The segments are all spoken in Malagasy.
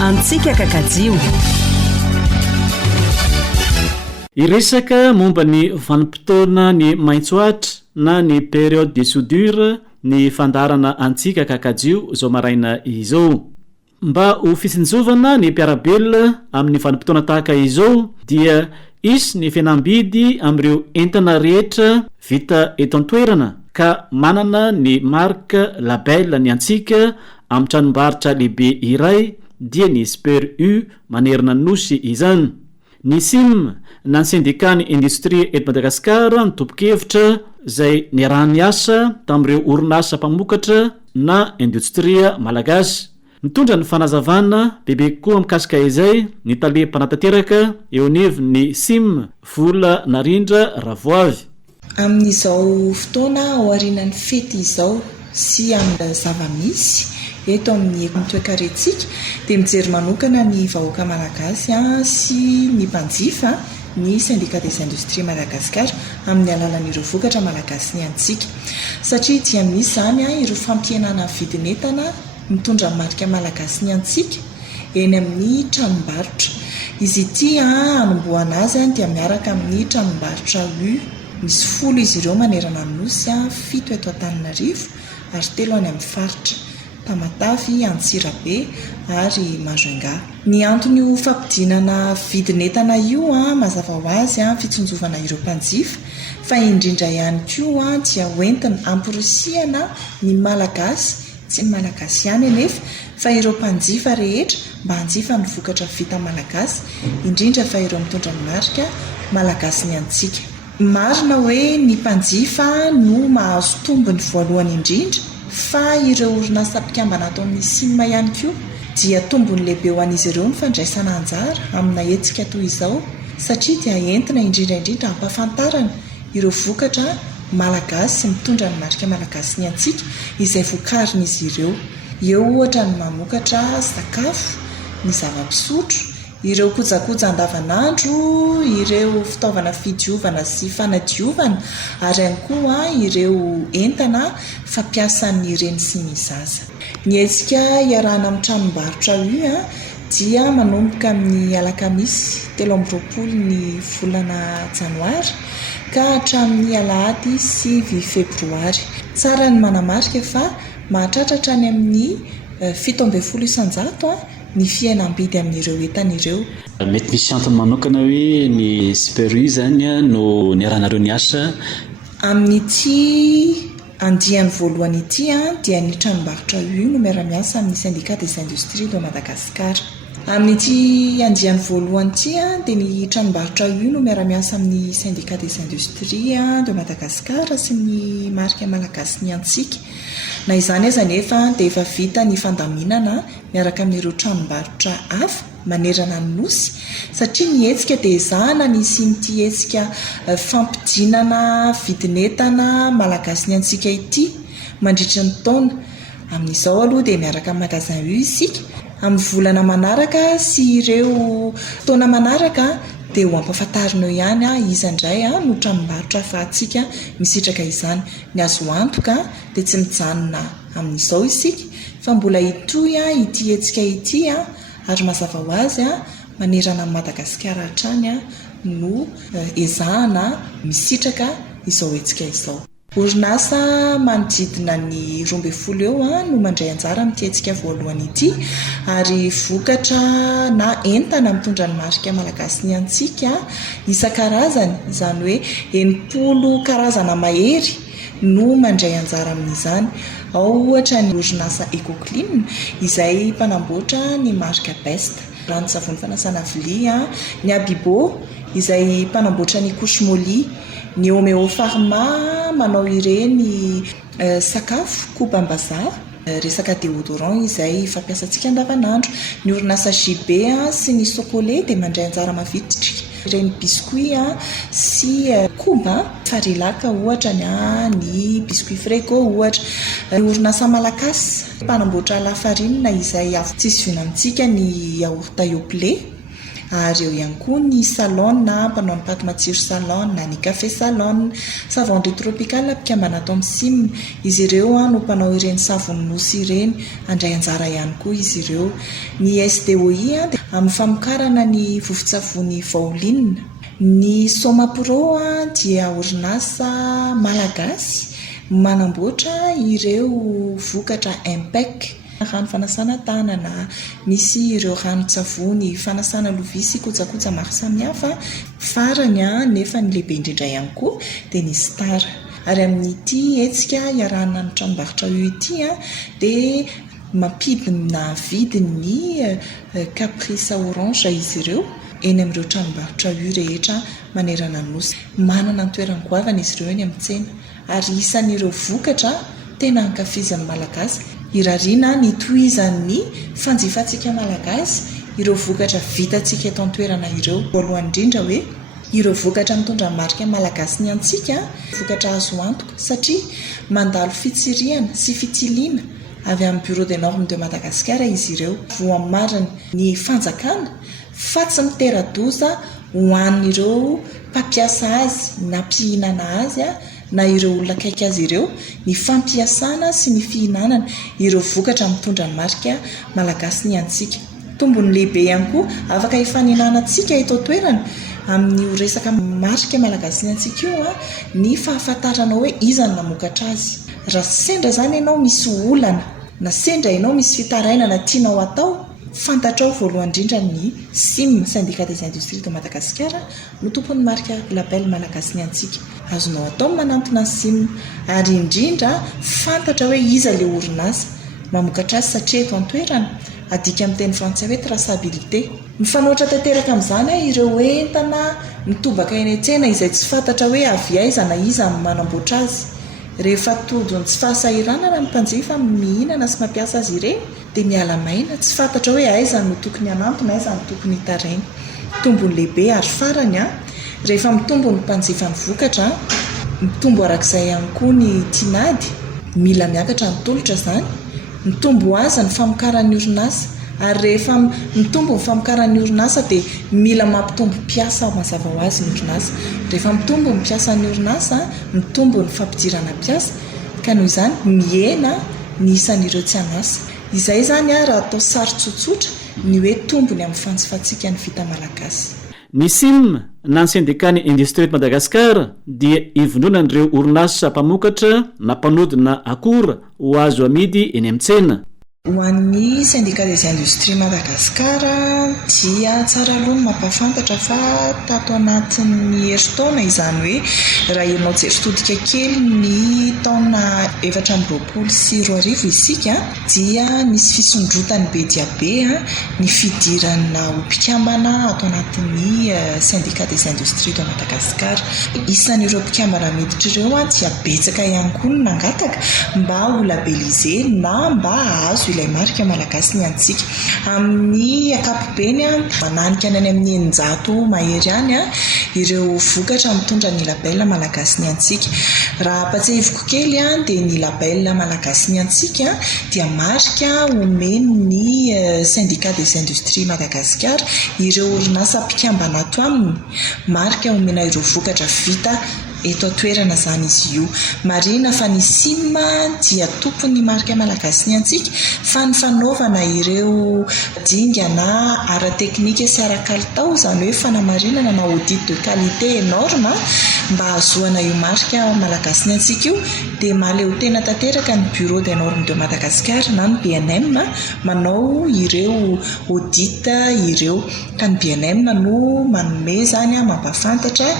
Antsika kakajio. Iresaka momba ny vanim-potoana ny maintsoatra na ny période de soudure ny fandarana antsika kakajio zao maraina izao. Mba ho fisinjovana ny mpiarabelona amin'ny vanim-potoana tahaka izao dia isy ny fihenam-bidy amin'ireo entana rehetra vita eto an-toerana ka manana ny marque label ny antsika amin'ny tranombarotra lehibe iray dia ny Super U manerana nosy izany. Ny SIM na ny syndicat ny industrie eto Madagasikara ny topo-kevitra izay niarahany asa tamin'ireo orinasa mpamokatra na industria malagasy. Mitondra ny fanazavana bebe koa mikasika izay ny talepanatanteraka eo anivo ny SIM vola narindra ravoavy. Amin'izao fotoana ao aorianan'ny fety izao sy amin'ny zava-misy eto amin'ny toekarentsika dia mijery manokana ny vahoaka malagasy sy ny mpanjifa ny syndicat des industries Madagasikara amin'ny alalan'ireo vokatra malagasy ny antsika satria dia misy zany ireo fampihenana vidin'entana mitondra marika malagasy ny antsika eny amin'ny tranombarotra. Izy ity anombohana azy dia miaraka amin'ny tranombarotra U misy 10 izy ireo manerana ny nosy 7 eto Antananarivo ary 3 any amin'ny faritra Tamatavy, Antsirabe ary Majunga. Ny antony ho fampidinana vidin'entana io mazava ho azy fitsonjovana ireo mpanjifa fa indrindra ihany koa dia hoentina ampirosiana ny malagasy tsy malagasy ihany anefa fa ireo mpanjifa rehetra mba hanjifa ny vokatra vita malagasy indrindra fa ireo mitondra ny marika malagasy ny antsika. Marina hoe ny mpanjifa no mahazo tombony voalohany indrindra fa ireo orinasa mpikambana atao amin'ny SIM ihany koa dia tombony lehibe ho an'izy ireo ny fandraisana anjara amina hetsika toy izao satria dia entina indrindra hampafantarana ireo vokatra malagasy mitondra ny marika malagasy ny antsika izay vokarin'izy ireo. Eo ohatra ny mamokatra sakafo, ny zava-pisotro, ireo kojakoja andavanandro, ireo fitaovana fidiovana sy fanadiovana ary ihany koa ireo entana fampiasan'ny reny sy ny zaza. Ny hetsika iarahana amin'ny tranombarotra io dia manomboka amin'ny alakamisy 13 ny volana janoary ka hatramin'ny alahady 9 febroary. Tsara ny manamarika fa mahatratratra any amin'ny 17 isan-jato ny fihenam-bidy amin'ireo entan'ireo. Mety misy antony manokana hoe ny Super U zany no niarahanareo ny asa amin'ity andiany voalohany ity dia ny tranombarotra U no miara-miasa amin'ny syndicat des industries de Madagasikara. Amin'ity andiany voalohany ity dia ny tranombarotra U no miara-miasa amin'ny syndicat des industries de Madagasikara sy ny marika malagasy ny antsika. Na izany aza nefa dia efa vita ny fandaminana miaraka amin'ireo tranombarotra hafa manerana ny nosy satria ny hetsika dia ezahana ny simity hetsika fampidinana vidin'entana malagasy ny antsika ity mandritra ny taona. Amin'izao aloha dia miaraka amin'ny magasin U isika amin'ny volana manaraka sy ireo taona manaraka dia ho ampafantarinao ihany izandray no tranombarotra afahantsika misitraka izany. Ny azo antoka dia tsy mijanona amin'izao isika fa mbola hitohy ity hetsika ity ary mazava ho azy manerana amin'ny Madagasikara hatrany no ezahana misitraka izao hetsika izao. Orinasa manodidina ny 12 eo no mandray anjara amin'ity hetsika voalohany ity ary vokatra na entana mitondra ny marika malagasy ny antsika isan-karazany, izany hoe 80 karazana mahery no mandray anjara amin'izany. Ao ohatra ny orinasa Ecoclean izay mpanamboatra ny marika Best, ranon-tsavony fanasana vilia, ny Abibo izay mpanamboatra ny Cosmoly, ny Omeo Pharma manao ireny sakafo koba-mbazaha, resaka déodorant izay fampiasantsika andavanandro, ny orinasa JB sy ny Socolé dia mandray anjara mavitrika ireny biscuit sy koba farilaka ohatra ny biscuit Frego ohatra. Ny orinasa malagasy mpanamboatra lafarinina izay tsisy vina amintsika ny yaourt Yoplait ary eo ihany koa ny salon mpanao ny paty matsiro salon ny café salon savon tropical mpikambana ato amin'ny sim izy ireo no mpanao ireny savony nosy ireny andray anjara ihany koa izy ireo ny SDOI amin'ny famokarana ny vovon-tsavony Vaoline ny Somapro dia orinasa malagasy manamboatra ireo vokatra Impec rano fanasana tanana misy ireo rano-tsavony fanasana lovia sy kojakoja maro samihafa farany nefa ny lehibe indrindra ihany koa dia ny Star ary amin'ity hetsika iarahana ny tranombarotra io ity dia mampidina vidiny Caprice Orange izy ireo eny amin'ireo tranombarotra io rehetra manerana ny nosy manana ny toerany goavana izy ireo eny amin'ny tsena ary isan'ireo vokatra tena ankafizan'ny malagasy irariana ny tohizan'ny fanjifantsika malagasy ireo vokatra vitantsika eto an-toerana ireo voalohany indrindra hoe ireo vokatra mitondra marika malagasy ny antsika vokatra azo antoka satria mandalo fitsiriana sy fitiliana avy amin'ny Bureau des Normes de Madagascar izy ireo voamarina ny fanjakana fa tsy mitera-doza ho an'ireo mpampiasa azy na mpihinana azy na ireo olona akaiky azy ireo ny fampiasana sy ny fihinanana ireo vokatra mitondra ny marika malagasy ny antsika tombony lehibe ihany koa afaka hifaninanantsika eto toerana amin'ny resaka marika malagasy ny antsika io ny fahafantarana hoe izany namokatra azy raha sendra zany ianao misy olana na sendra ianao misy fitarainana tianao atao fantatrao voalohany indrindra ny SIM Syndicat des Industries de Madagascar no tompon'ny marika label malagasy ny antsika azonao atao manantona SIM ary indrindra fantatra hoe iza le orinasa mamokatra azy satria eto an-toerana adika amin'ny teny frantsay hoe traçabilité mifanoatra tanteraka amin'izany ireo entana mitobaka eny an-tsena izay tsy fantatra hoe avy aiza na iza amin'ny manamboatra azy rehefa todiny tsy fahasahiranana ny mpanjifa mihinana sy mampiasa azy ireny dia miala maina tsy fantatra hoe aiza no tokony hanantona aiza no tokony hitaraina tombony lehibe ary farany rehefa mitombo ny mpanjifa ny vokatra mitombo arak'izay ihany koa ny tinady mila miakatra ny tolotra zany mitombo aza ny famokaran'ny orinasa ary rehefa mitombo ny famokaran'ny orinasa dia mila mampitombo mpiasa mazava ho azy ny orinasa rehefa mitombo ny mpiasan'ny orinasa mitombo ny fampidirana mpiasa ka noho izany mihena ny isan'ireo tsy hanasa izay zany raha atao sary tsotsotra ny hoe tombony amin'ny fanjifantsika ny vita malagasy ny SIM na ny syndicat ny industrie de Madagascar dia ivondronan'ireo orinasa mpamokatra na mpanodina akora ho azo amidy eny amin'ny-tsena ho an'ny syndicat des industries Madagascar dia tsara aloha ny mampafantatra fa tato anatin'ny herintaona izany hoe raha ianao jery-todika kely ny taona 2024 isika dia nisy fisondrotany be dia be ny fidirana ho mpikambana ato anatin'ny syndicat des industries de Madagascar isan'ireo mpikambana miditra ireo dia betsaka ihany koa no nangataka mba ho labelliser na mba azo ilay marika malagasy ny antsika amin'ny akapobeny mananika any amin'ny 900 mahery any ireo vokatra mitondra ny label malagasy ny antsika raha apatsahivoko kely dia ny label malagasy ny antsika dia marika omen'ny syndicat des industries Madagascar ireo orinasa mpikambana ato aminy marika omena ireo vokatra vita eto toerana zany izy io marina fa ny SIM dia tompony marika malagasy ny antsika fa ny fanaovana ireo dingana ara-teknika sy ara-kalitao zany hoe fanamarinana na audit de qualité énorme mba hahazoana io marika malagasy ny antsika io dia maleo tena tanteraka ny Bureau des Normes de Madagascar na ny BNM manao ireo audit ireo ka ny BNM no manome zany mampafantatra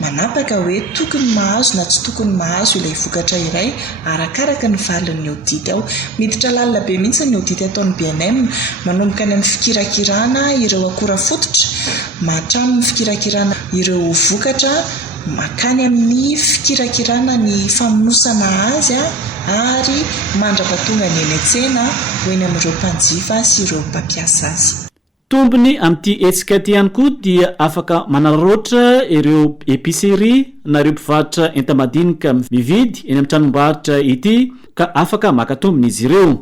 manapaka hoe tokony mahazo na tsy tokony mahazo ilay vokatra iray arakaraka ny valin'ny audit ao miditra lalina be mihitsy ny audit ataon'ny BNM manomboka any amin'ny fikirakirana ireo akora fototra mahatramin'ny fikirakirana ireo vokatra makany amin'ny fikirakirana ny famonosana azy ary mandrapatonga ny eny an-tsena ho eny amin'ireo mpanjifa sy ireo mpampiasa azy tombony amin'ity hetsika ty ihany koa dia afaka manararaotra ireo épicerie na ireo mpivarotra entamadinika mividy eny amin'ny tranombarotra ity ka afaka maka tombony izy ireo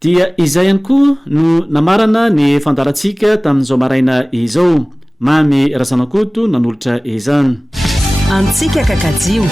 dia izay ihany koa no namarana ny fandarantsika tamin'izao maraina izao mamy razanakoto nanolotra ezany antsika kakajio